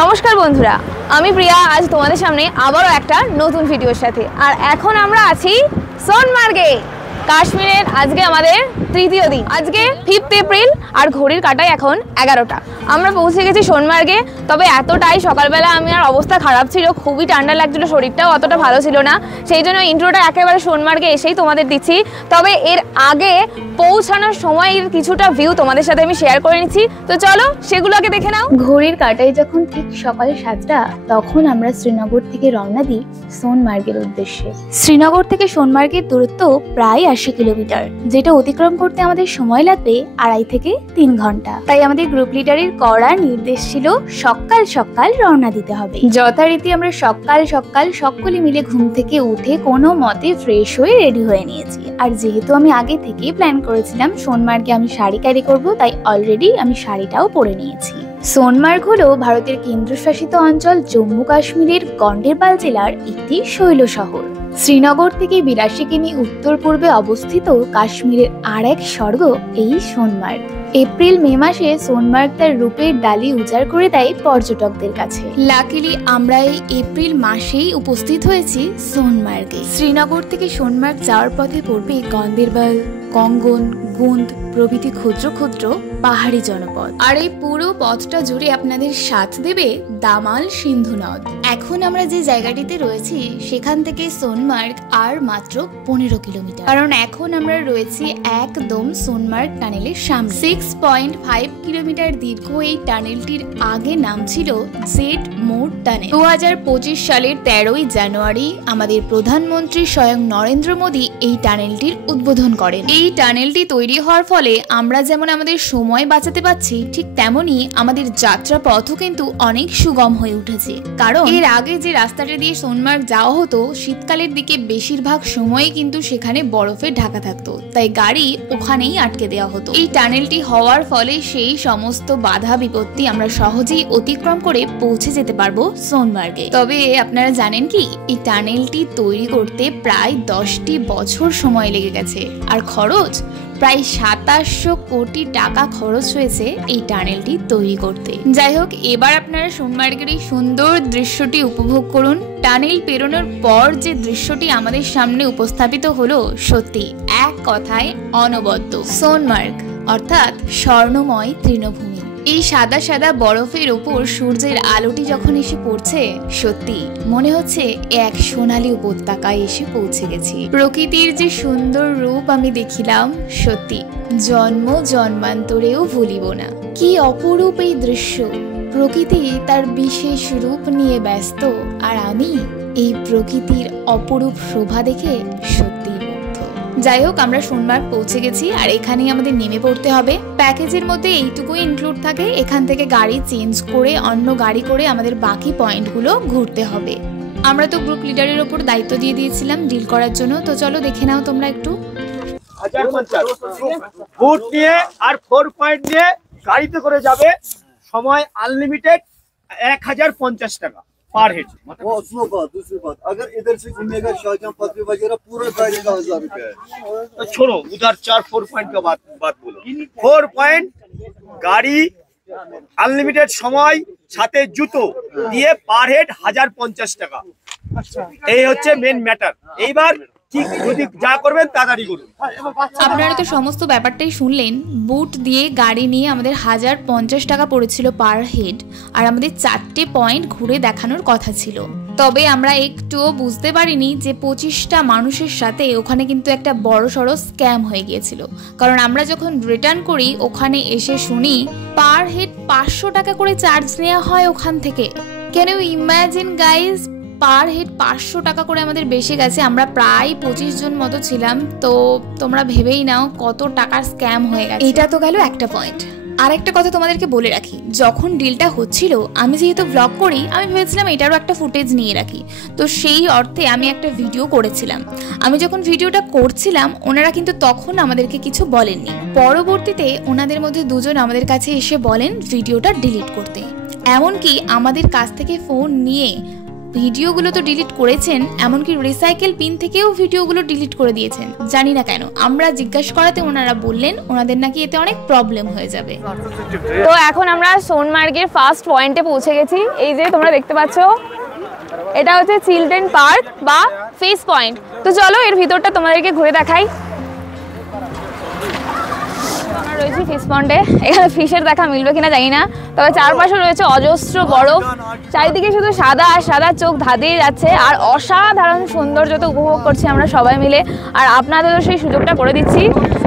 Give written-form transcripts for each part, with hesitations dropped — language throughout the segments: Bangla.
নমস্কার বন্ধুরা, আমি প্রিয়া। আজ তোমাদের সামনে আবারও একটা নতুন ভিডিওর সাথে। আর এখন আমরা আছি সোনমার্গে, কাশ্মীরের। আজকে আমাদের তৃতীয় দিন, আজকে 5 এপ্রিল, আর ঘড়ির কাঁটায় এখন 11টা। আমরা পৌঁছে গেছি সোনমার্গে। তবে এতটাই সকালবেলা আর অবস্থা খারাপ ছিল, খুবই ঠান্ডা লাগছিল, শরীরটাও অতটা ভালো ছিল না। সেই জন্য ইন্ট্রোটা একেবারে সোনমার্গে এসেই তোমাদের দিচ্ছি। তবে এর আগে পৌঁছানোর সময়ের কিছুটা ভিউ তোমাদের সাথে আমি শেয়ার করে নিচ্ছি, তো চলো সেগুলোকে দেখে নাও। ঘড়ির কাঁটায় যখন ঠিক সকাল 7টা, তখন আমরা শ্রীনগর থেকে রওনা দিই সোনমার্গের উদ্দেশ্যে। শ্রীনগর থেকে সোনমার্গের দূরত্ব প্রায় 80 কিলোমিটার, যেটা অতিক্রম করতে আমাদের সময় লাগবে 2.5 থেকে 3 ঘন্টা। তাই আমাদের গ্রুপ লিডারের কড়া নির্দেশ ছিল সকাল সকাল রওনা দিতে হবে। যথারীতি আমরা সকাল সকাল সকলে মিলে ঘুম থেকে উঠে কোনো মতে ফ্রেশ হয়ে রেডি হয়ে নিয়েছি। আর যেহেতু আমি আগে থেকেই প্ল্যান করেছিলাম সোনমার্গে আমি শাড়ি ক্যারি করব, তাই অলরেডি আমি শাড়িটাও পরে নিয়েছি। সোনমার্গ হলো ভারতের কেন্দ্রশাসিত অঞ্চল জম্মু কাশ্মীরের গন্ডেরবাল জেলার একটি শৈল শহর। শ্রীনগর থেকে 82 কিমি উত্তর পূর্বে অবস্থিত কাশ্মীরের আর এক স্বর্গ এই সোনমার্গ। এপ্রিল মে মাসে সোনমার্গ তার রূপের ডালি উজাড় করে দেয় পর্যটকদের কাছে। লাকিলি আমরা এই এপ্রিল মাসেই উপস্থিত হয়েছি সোনমার্গে। শ্রীনগর থেকে সোনমার্গ যাওয়ার পথে পড়বে গন্ডেরবাল, কঙ্গন, গুন্দ প্রভৃতি ক্ষুদ্র ক্ষুদ্র পাহাড়ি জনপদ। আর এই পুরো পথটা জুড়ে আপনাদের সাথ দেবে দামাল সিন্ধু নদ। এখন আমরা যে জায়গাটিতে রয়েছি সেখান থেকে সোনমার্গ আর মাত্র 15 কিলোমিটার, কারণ এখন আমরা রয়েছি একদম সোনমার্গ টানেলের সামনে। 6.5 কিলোমিটার দীর্ঘ এই টানেলটির আগে নাম ছিল জেড মোড টানেল। 2025 সালের 13ই জানুয়ারি আমাদের প্রধানমন্ত্রী স্বয়ং নরেন্দ্র মোদী এই টানেলটির উদ্বোধন করেন। এই টানেলটি তৈরি হওয়ার ফলে আমরা যেমন আমাদের সময় বাঁচাতে পারছি, ঠিক তেমনি আমাদের যাত্রা পথও কিন্তু অনেক সুগম হয়ে উঠেছে। কারণ এর আগে যে রাস্তাটা দিয়ে সোনমার্গ যাওয়া হতো, শীতকালের দিকে বেশিরভাগ সময় কিন্তু সেখানে বরফে ঢাকা থাকতো, তাই গাড়ি ওখানেই আটকে দেওয়া হতো। এই টানেলটি হওয়ার ফলে সেই সমস্ত বাধা বিপত্তি আমরা সহজেই অতিক্রম করে পৌঁছে যেতে পারবো সোনমার্গে। তবে আপনারা জানেন কি, এই টানেলটি তৈরি করতে প্রায় 10টি বছর সময় লেগে গেছে, আর খরচ প্রায় 2700 কোটি টাকা খরচ হয়েছে এই টানেলটি তৈরি করতে। যাই হোক, এবার আপনারা সোনমার্গের এই সুন্দর দৃশ্যটি উপভোগ করুন। টানেল পেরোনোর পর যে দৃশ্যটি আমাদের সামনে উপস্থাপিত হলো, সত্যি এক কথায় অনবদ্য। সোনমার্গ অর্থাৎ স্বর্ণময় তৃণভূমি। এই সাদা সাদা বরফের ওপর সূর্যের আলোটি যখন এসে পড়ছে, সত্যি মনে হচ্ছে এক সোনালী উপত্যকায় এসে পৌঁছে গেছি। প্রকৃতির যে সুন্দর রূপ আমি দেখিলাম, সত্যি জন্ম জন্মান্তরেও ভুলিব না। কি অপরূপ এই দৃশ্য! প্রকৃতি তার বিশেষ রূপ নিয়ে ব্যস্ত, আর আমি এই প্রকৃতির অপরূপ শোভা দেখে সত্যি। যাই হোক, আমরা সোনমার্গ পৌঁছে গেছি, আর এখানেই আমাদের নেমে পড়তে হবে। প্যাকেজের মধ্যে এইটুকুই ইনক্লুড থাকে। এখান থেকে গাড়ি চেঞ্জ করে অন্য গাড়ি করে আমাদের বাকি পয়েন্টগুলো ঘুরতে হবে। আমরা তো গ্রুপ লিডারের ওপর দায়িত্ব দিয়ে দিয়েছিলাম ডিল করার জন্য, তো চলো দেখে নাও তোমরা একটু। 1050 ফুট নিয়ে আর 4 পয়েন্ট নিয়ে গাড়িতে করে যাবে, সময় আনলিমিটেড, 1050 টাকা पर हेड। वो उसमें बात, दूसरी बात, अगर इधर से घूमेगा शाहजहां पथरी वगैरह पूरा गाड़ी का 1000 रुपया है। तो छोड़ो उधर 4 पॉइंट का बात बोलो। 4 पॉइंट गाड़ी अनलिमिटेड समय साथे जूतो दिए पर हेड 1050 টাকা। এই হচ্ছে মেন ম্যাটার। এইবার ঠিক যদি যা করবেন তাড়াতাড়ি করুন। আপনারা তো সমস্ত ব্যাপারটাই শুনলেন। বুট দিয়ে গাড়ি নিয়ে আমাদের 1050 টাকা পড়েছিল পার হেড, আর আমাদের 4টে পয়েন্ট ঘুরে দেখানোর কথা ছিল। তবে আমরা একটুও বুঝতে পারিনি যে 25টা মানুষের সাথে ওখানে কিন্তু একটা বড়সড় স্ক্যাম হয়ে গিয়েছিল। কারণ আমরা যখন রিটার্ন করি, ওখানে এসে শুনি পার হেড 500 টাকা করে চার্জ নেওয়া হয় ওখান থেকে। Can you imagine guys, per head 500 টাকা করে আমাদের বেশি গেছে। আমরা প্রায় 25 জন মতো ছিলাম, তো তোমরা ভেবেই নাও কত টাকার স্ক্যাম হয়ে গেছে। এটা তো গেল একটা পয়েন্ট। আর একটা কথা তোমাদেরকে বলে রাখি, যখন ডিলটা হচ্ছিল, আমি যেহেতু ব্লগ করি, আমি ভেবেছিলাম এটারও একটা ফুটেজ নিয়ে রাখি। তো সেই অর্থে আমি একটা ভিডিও করেছিলাম। আমি যখন ভিডিওটা করছিলাম, ওনারা কিন্তু তখন আমাদেরকে কিছু বলেননি। পরবর্তীতে ওনাদের মধ্যে দুজন আমাদের কাছে এসে বলেন ভিডিওটা ডিলিট করতে। এমনকি আমাদের কাছ থেকে ফোন নিয়ে ভিডিওগুলো তো ডিলিট করেছেন, এমনকি রিসাইকেল পিন থেকেও ভিডিওগুলো ডিলিট করে দিয়েছেন। জানি না কেন, আমরা জিজ্ঞাসা করাতে ওনারা বললেন ওনাদের নাকি এতে অনেক প্রবলেম হয়ে যাবে। তো এখন আমরা সোনমার্গের ফার্স্ট পয়েন্টে পৌঁছে গেছি। এই যে তোমরা দেখতে পাচ্ছ, এটা হচ্ছে চিলড্রেন পার্ক বা ফিশ পয়েন্ট। তো চলো এর ভিতরটা তোমাদেরকে ঘুরে দেখাই। আমরা রয়েছি ফিশ পয়েন্টে। এখানে ফিশের দেখা মিলবে কিনা জানি না, তবে চারপাশে রয়েছে অজস্র বরফ, চারিদিকে শুধু সাদা আর সাদা, চোখ ধাঁধিয়ে যাচ্ছে। আর অসাধারণ সৌন্দর্যতা উপভোগ করছি আমরা সবাই মিলে, আর আপনাদেরও সেই সুযোগটা করে দিচ্ছি।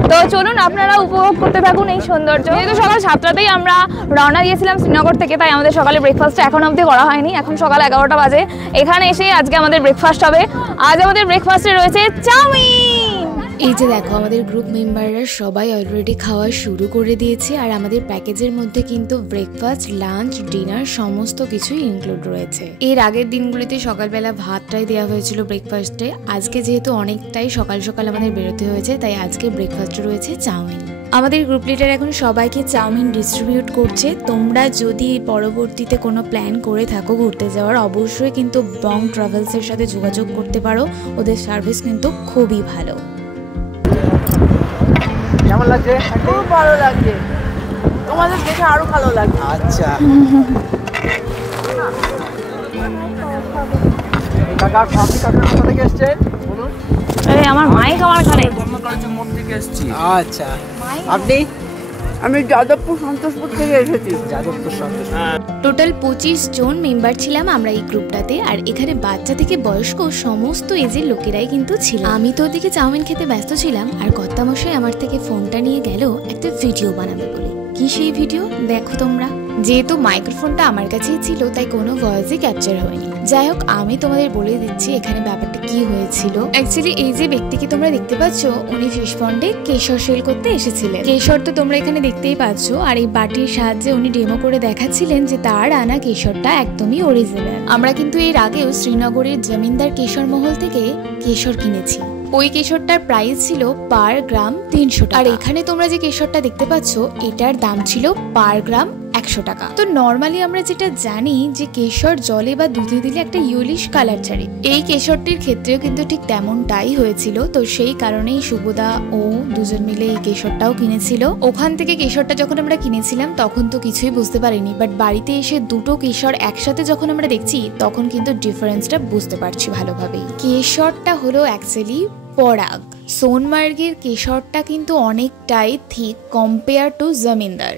তো চলুন আপনারা উপভোগ করতে থাকুন এই সৌন্দর্য। যেহেতু সকাল 7টাতেই আমরা রওনা দিয়েছিলাম শ্রীনগর থেকে, তাই আমাদের সকালে ব্রেকফাস্টটা এখন অবধি করা হয়নি। এখন সকাল 11টা বাজে। এখানে এসে আজকে আমাদের ব্রেকফাস্ট হবে। আজ আমাদের ব্রেকফাস্টে রয়েছে চাউমিন। এই যে দেখো, আমাদের গ্রুপ মেম্বাররা সবাই অলরেডি খাওয়া শুরু করে দিয়েছে, আর আমাদের প্যাকেজের মধ্যে কিন্তু ব্রেকফাস্ট, লাঞ্চ, ডিনার সমস্ত কিছুই ইনক্লুড রয়েছে। এর আগের দিনগুলিতে সকালবেলা ভাতটাই দেওয়া হয়েছিল ব্রেকফাস্টে। আজকে যেহেতু অনেকটাই সকাল সকাল আমাদের বেরোতে হয়েছে, তাই আজকে ব্রেকফাস্টে রয়েছে চাউমিন। আমাদের গ্রুপ লিডার এখন সবাইকে চাউমিন ডিস্ট্রিবিউট করছে। তোমরা যদি পরবর্তীতে কোনো প্ল্যান করে থাকো ঘুরতে যাওয়ার, অবশ্যই কিন্তু বং ট্রাভেলসের সাথে যোগাযোগ করতে পারো, ওদের সার্ভিস কিন্তু খুবই ভালো। কেমন লাগছে? খুব ভালো লাগছে, তোমাদের দেখে আরো ভালো লাগছে। আচ্ছা কাকা, আপনি কোথা থেকে এসেছেন বলুন? আরে আমার মাইক আমার ঘরে। আচ্ছা, আপনি? আমি যাদবপুর সন্তোষপুর থেকে এসেছি। যাদবপুর সন্তোষপুর। টোটাল 25 জন মেম্বার ছিলাম আমরা এই গ্রুপটাতে, আর এখানে বাচ্চা থেকে বয়স্ক সমস্ত এজের লোকেরাই কিন্তু ছিল। আমি তো ওদিকে চাউমিন খেতে ব্যস্ত ছিলাম, আর কর্তামশাই আমার থেকে ফোনটা নিয়ে গেল একটা ভিডিও বানাবে বলে। কি সেই ভিডিও দেখো তোমরা। যেহেতু মাইক্রোফোনটা আমার কাছেই ছিল, তাই কোনো ভয়েসই ক্যাপচার হয়নি। যাই হোক, আমি তোমাদের বলে দিচ্ছি এখানে ব্যাপারটা কি হয়েছিল। অ্যাকচুয়ালি এই যে ব্যক্তিকে তোমরা দেখতে পাচ্ছ, উনি ফিশ পন্ডে কেশর সেল করতে এসেছিলেন। কেশর তো তোমরা এখানে দেখতেই পাচ্ছ, আর এই বাটির সাহায্যে উনি ডেমো করে দেখাচ্ছিলেন যে তার আনা কেশরটা একদমই অরিজিনাল। আমরা কিন্তু এর আগেও শ্রীনগরের জমিনদার কেশর মহল থেকে কেশর কিনেছি। ওই কেশরটার প্রাইস ছিল পার গ্রাম 300 টাকা, আর এখানে তোমরা যে কেশরটা দেখতে পাচ্ছ এটার দাম ছিল পার গ্রাম 100 টাকা। তো নর্মালি আমরা যেটা জানি যে কেশর জলে বা দুধে দিলে একটা ইয়েলিশ কালার ছাড়ে, এই কেশরটির ক্ষেত্রেও কিন্তু ঠিক তেমনটাই হয়েছিল। তো সেই কারণেই শুভদা ও দুজন মিলে এই কেশরটাও কিনেছিল। ওখান থেকে কেশরটা যখন আমরা কিনেছিলাম তখন তো কিছুই বুঝতে পারিনি, বাট বাড়িতে এসে দুটো কেশর একসাথে যখন আমরা দেখছি তখন কিন্তু ডিফারেন্সটা বুঝতে পারছি ভালোভাবেই। কেশরটা হলো অ্যাকচুয়ালি পরাগ। সোনমার্গের কেশরটা কিন্তু অনেকটাই থিক কম্পেয়ার টু জমিনদার।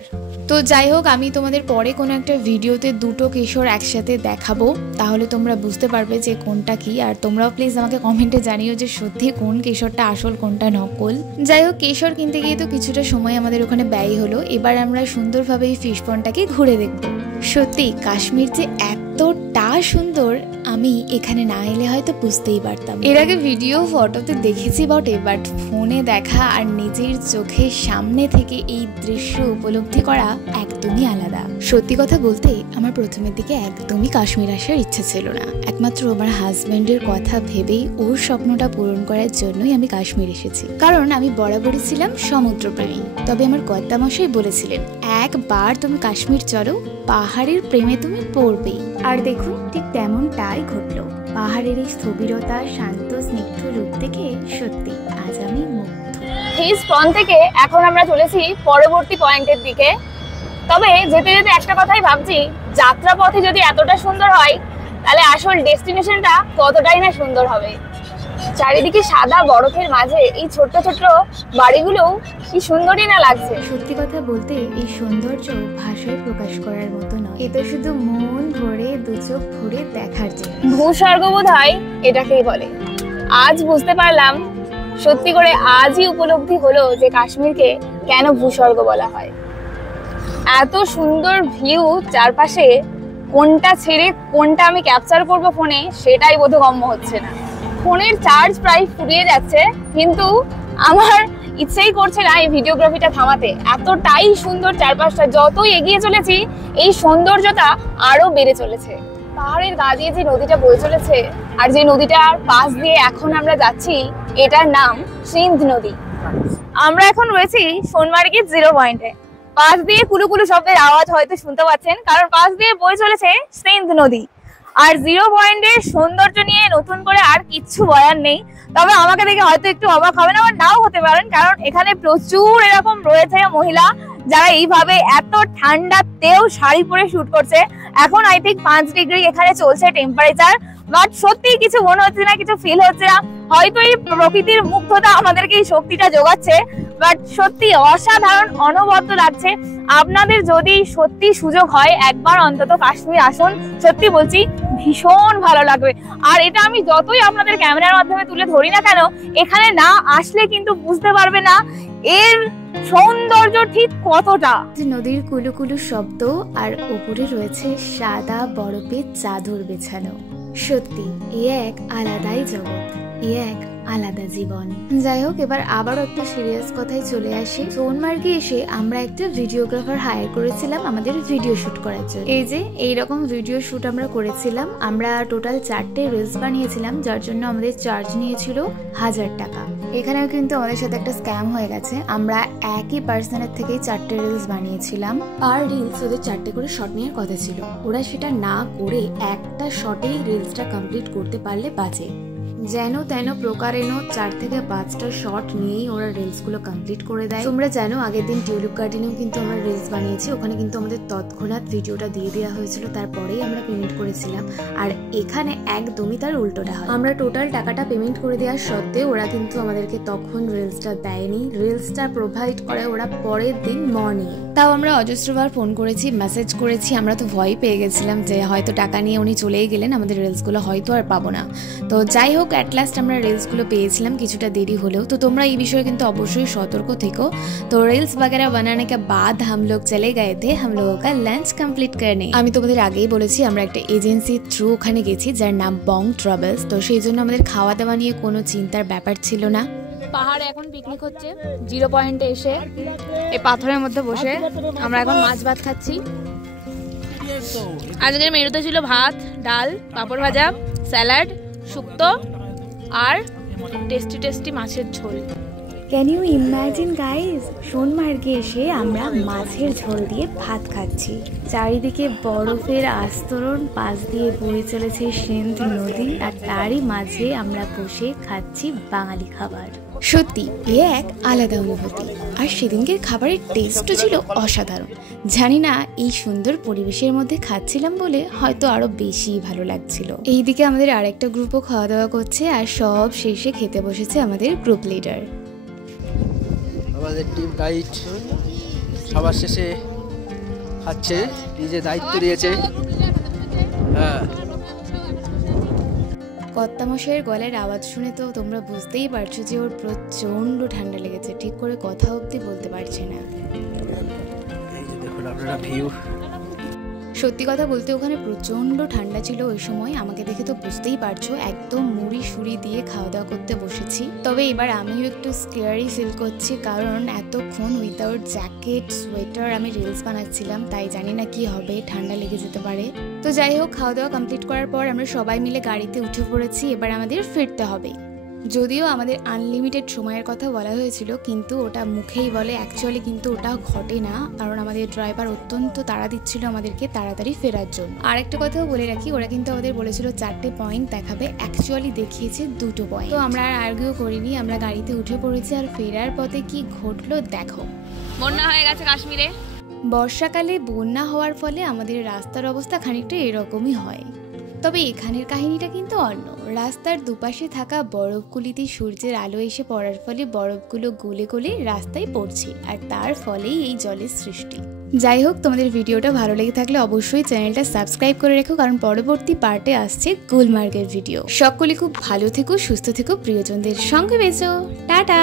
তো যাই হোক, আমি তোমাদের পরে কোনো একটা ভিডিওতে দুটো কেশর একসাথে দেখাবো, তাহলে তোমরা বুঝতে পারবে যে কোনটা কি। আর তোমরাও প্লিজ আমাকে কমেন্টে জানিও যে সত্যি কোন কেশরটা আসল কোনটা নকল। যাই হোক, কেশর কিনতে গিয়ে তো কিছুটা সময় আমাদের ওখানে ব্যয় হলো। এবার আমরা সুন্দরভাবে এই ফিশ পন্ডটাকে ঘুরে দেখবো। সত্যি কাশ্মীর যে এতটা সুন্দর, আমি এখানে না এলে হয়তো বুঝতেই পারতাম। এর আগে ভিডিও ফটোতে দেখেছি বটে, বাট ফোনে দেখা আর নিজের চোখের সামনে থেকে এই দৃশ্য উপলব্ধি করা একদমই আলাদা। সত্যি কথা বলতে আমার প্রথমের দিকে একদমই কাশ্মীর আসার ইচ্ছে ছিল না। একমাত্র আমার হাজব্যান্ডের কথা ভেবেই ওর স্বপ্নটা পূরণ করার জন্যই আমি কাশ্মীর এসেছি, কারণ আমি বরাবরই ছিলাম সমুদ্রপ্রেমী। তবে আমার কর্তামশাই বলেছিলেন একবার তুমি কাশ্মীর চলো, পাহাড়ের প্রেমে তুমি পড়বেই। আর দেখুন ঠিক তেমনটাই ঘটলো। পাহাড়ের এই স্থবিরতা, শান্ত স্নিগ্ধ রূপ দেখে সত্যি আজ আমি মুগ্ধ। ফিশ পন্ড থেকে এখন আমরা চলেছি পরবর্তী পয়েন্টের দিকে। তবে যেতে যেতে একটা কথাই ভাবছি, যাত্রাপথে যদি এতটা সুন্দর হয় তাহলে আসল ডেস্টিনেশনটা কতটাই না সুন্দর হবে। চারিদিকে সাদা বরফের মাঝে এই ছোট্ট ছোট্ট বাড়িগুলো কি সুন্দরই না লাগছে। সত্যি কথা বলতে এই সৌন্দর্য ভাষায় প্রকাশ করার মতো নয়, এটা শুধু মন ভরে দু চোখ ভরে দেখার জন্য। ভূস্বর্গ বোধ হয় এটাকেই বলে। আজ বুঝতে পারলাম, সত্যি করে আজই উপলব্ধি হলো যে কাশ্মীরকে কেন ভূস্বর্গ বলা হয়। এত সুন্দর ভিউ চারপাশে, কোনটা ছেড়ে কোনটা আমি ক্যাপচার করব ফোনে সেটাই বোধগম্য হচ্ছে না। ফোনের চার্জ প্রায় ফুরিয়ে যাচ্ছে, কিন্তু আমার ইচ্ছেই করছে না এই ভিডিওগ্রাফিটা থামাতে। এতটাই সুন্দর চারপাশটা, যতই এগিয়ে চলেছি এই সৌন্দর্যতা আরো বেড়ে চলেছে। পাহাড়ের গা দিয়ে যে নদীটা বয়ে চলেছে, আর যে নদীটার পাশ দিয়ে এখন আমরা যাচ্ছি এটার নাম সিন্ধ নদী। আমরা এখন রয়েছি সোনমার্গের 0 পয়েন্টে। পাশ দিয়ে কুলুকুলু শব্দের আওয়াজ হয়তো শুনতে পাচ্ছেন, কারণ পাশ দিয়ে বয়ে চলেছে সিন্ধ নদী। আর 0 পয়েন্টের সৌন্দর্য নিয়ে নতুন করে আর কিচ্ছু বলার নেই। তবে আমাকে দেখে হয়তো একটু অবাক হবেন, আবার নাও হতে পারেন, কারণ এখানে প্রচুর এরকম রয়েছে মহিলা যারা এইভাবে এত ঠান্ডাতেও শাড়ি পরে শুট করছে। এখন আই থিঙ্ক 5 ডিগ্রি এখানে চলছে টেম্পারেচার, বাট সত্যি কিছু মনে হচ্ছে না, কিছু ফিল হচ্ছে না। হয়তো এই প্রকৃতির মুগ্ধতা আমাদেরকে এই শক্তিটা যোগাচ্ছে, বাট সত্যি অসাধারণ, অনবদ্য লাগছে। আপনাদের যদি সত্যি সুযোগ হয় একবার অন্তত কাশ্মীর আসুন, সত্যি বলছি ভীষণ ভালো লাগবে। আর এটা আমি যতই আপনাদের ক্যামেরার মাধ্যমে তুলে ধরি না কেন, এখানে না আসলে কিন্তু বুঝতে পারবে না এর সৌন্দর্য ঠিক কতটা। নদীর কুলুকুলু শব্দ আর উপরে রয়েছে সাদা বরফের চাদর বেছানো। সত্যি এ এক আলাদাই জগৎ, এ এক আলাদা জীবন। যাই হোক, এবার আবারও একটা সিরিয়াস কথায় চলে আসি। সোনমার্গে এসে আমরা একটা ভিডিওগ্রাফার হায়ার করেছিলাম আমাদের ভিডিও শুট করার জন্য। এই যে এইরকম ভিডিও শুট আমরা করেছিলাম। আমরা টোটাল 4টে রিলস বানিয়েছিলাম, যার জন্য আমাদের চার্জ নিয়েছিল 1000 টাকা। এখানেও কিন্তু আমাদের সাথে একটা স্ক্যাম হয়ে গেছে। আমরা একই পার্সনের থেকেই 4টে রিলস বানিয়েছিলাম। আর রিলস ওদের 4টে করে শট নেওয়ার কথা ছিল, ওরা সেটা না করে একটা শটেই রিলসটা কমপ্লিট করতে পারলে বাঁচে। যেন তেন প্রকারেণ 4 থেকে 5টা শট নিয়েই ওরা রিলস গুলো কমপ্লিট করে দেয়। তোমরা জানো আগের দিন টিউলিপ গার্ডেনেও কিন্তু আমরা রিলস বানিয়েছি, ওখানে কিন্তু আমাদের তৎক্ষণাৎ ভিডিওটা দিয়ে দেওয়া হয়েছিল, তারপরেই আমরা পেমেন্ট করেছিলাম। আর এখানে একদমই তার উল্টোটা হয়। আমরা টোটাল টাকাটা পেমেন্ট করে দেওয়ার সত্ত্বেও ওরা কিন্তু আমাদেরকে তখন রিলসটা দেয়নি, রিলসটা প্রোভাইড করে ওরা পরের দিন মর্নিং। তাও আমরা অজস্রবার ফোন করেছি, মেসেজ করেছি, আমরা তো ভয় পেয়ে গেছিলাম যে হয়তো টাকা নিয়ে উনি চলেই গেলেন, আমাদের রিলসগুলো হয়তো আর পাবো না। তো যাই হোক, এট লাস্ট আমরা রিলসগুলো পেয়েছিলাম, কিছুটা দেরি হলেও। তো তোমরা এই বিষয়ে কিন্তু অবশ্যই সতর্ক থেকো। তো রিলস वगैरह बनाने के बाद हम लोग चले गए थे हम लोगों का लंच कंप्लीट करने। আমি তোমাদের আগেই বলেছি আমরা একটা এজেন্সি থ্রু ওখানে গেছি যার নাম বং ট্রাভেলস। তো সেই জন্য আমাদের খাওয়া দাওয়া নিয়ে কোনো চিন্তার ব্যাপার ছিল না। পাহাড়ে এখন পিকনিক হচ্ছে, 0 পয়েন্টে এসে এই পাথরের মধ্যে বসে আমরা এখন মাছ ভাত খাচ্ছি। আজকের মেনুতে ছিল ভাত, ডাল, পাঁপড় ভাজা, স্যালাড, শুক্তো আর টেস্টি টেস্টি মাছের ঝোল। ক্যান ইউ ইমাজিন গাইজ, সোনমার্গে এসে আমরা মাছের ঝোল দিয়ে ভাত খাচ্ছি, চারিদিকে বরফের আস্তরণ, পাশ দিয়ে বয়ে চলেছে সিন্ধু নদী, আর তারই মাঝে আমরা বসে খাচ্ছি বাঙালি খাবার। সত্যি এ এক আলাদা অনুভূতি। আর সেদিনকের খাবারের টেস্টও ছিল অসাধারণ। জানি না এই সুন্দর পরিবেশের মধ্যে খাচ্ছিলাম বলে হয়তো আরো বেশি ভালো লাগছিল। এইদিকে আমাদের আরেকটা গ্রুপও খাওয়া দাওয়া করছে, আর সব শেষে খেতে বসেছে আমাদের গ্রুপ লিডার। আমাদের টিম গাইড সবার শেষে খাচ্ছে, নিজে দায়িত্ব নিয়েছে। হ্যাঁ, কর্তামশাইয়ের গলার আওয়াজ শুনে তো তোমরা বুঝতেই পারছো যে ওর প্রচন্ড ঠান্ডা লেগেছে, ঠিক করে কথা অবধি বলতে পারছে না। এই যে দেখুন আপনারা ভিউ। সত্যি কথা বলতে ওখানে প্রচন্ড ঠান্ডা ছিল ওই সময়, আমাকে দেখে তো বুঝতেই পারছো একদম মুড়ি সুড়ি দিয়ে খাওয়া দাওয়া করতে বসেছি। তবে এবার আমিও একটু স্কেয়ারি ফিল করছি, কারণ এতক্ষণ উইথাউট জ্যাকেট সোয়েটার আমি রিলস বানাচ্ছিলাম, তাই জানি না কি হবে, ঠান্ডা লেগে যেতে পারে। তো যাই হোক, খাওয়া দাওয়া কমপ্লিট করার পর আমরা সবাই মিলে গাড়িতে উঠে পড়েছি। এবার আমাদের ফিরতে হবে। যদিও আমাদের আনলিমিটেড সময়ের কথা বলা হয়েছিল, কিন্তু ওটা মুখেই বলে, অ্যাকচুয়ালি কিন্তু ওটা ঘটে না, কারণ আমাদের ড্রাইভার অত্যন্ত তাড়া দিচ্ছিল আমাদেরকে তাড়াতাড়ি ফেরার জন্য। আর একটা কথাও বলে রাখি, ওরা কিন্তু আমাদের বলেছিল 4টে পয়েন্ট দেখাবে, অ্যাকচুয়ালি দেখিয়েছে 2টো পয়েন্ট। তো আমরা আর আর্গিউ করিনি, আমরা গাড়িতে উঠে পড়েছি। আর ফেরার পথে কি ঘটলো দেখো। বন্যা হয়ে গেছে কাশ্মীরে। বর্ষাকালে বন্যা হওয়ার ফলে আমাদের রাস্তার অবস্থা খানিকটা এরকমই হয়। তবে এখানের কাহিনীটা কিন্তু অন্য। রাস্তার দুপাশে থাকা বরফগুলিতে সূর্যের আলো এসে পড়ার ফলে বরফগুলো গলে গলে রাস্তায় পড়ছে, আর তার ফলেই এই জলের সৃষ্টি। যাই হোক, তোমাদের ভিডিওটা ভালো লেগে থাকলে অবশ্যই চ্যানেলটা সাবস্ক্রাইব করে রেখো, কারণ পরবর্তী পার্টে আসছে গুলমার্গের ভিডিও। সকলে খুব ভালো থেকো, সুস্থ থেকো, প্রিয়জনদের সঙ্গে বেঁচো। টাটা।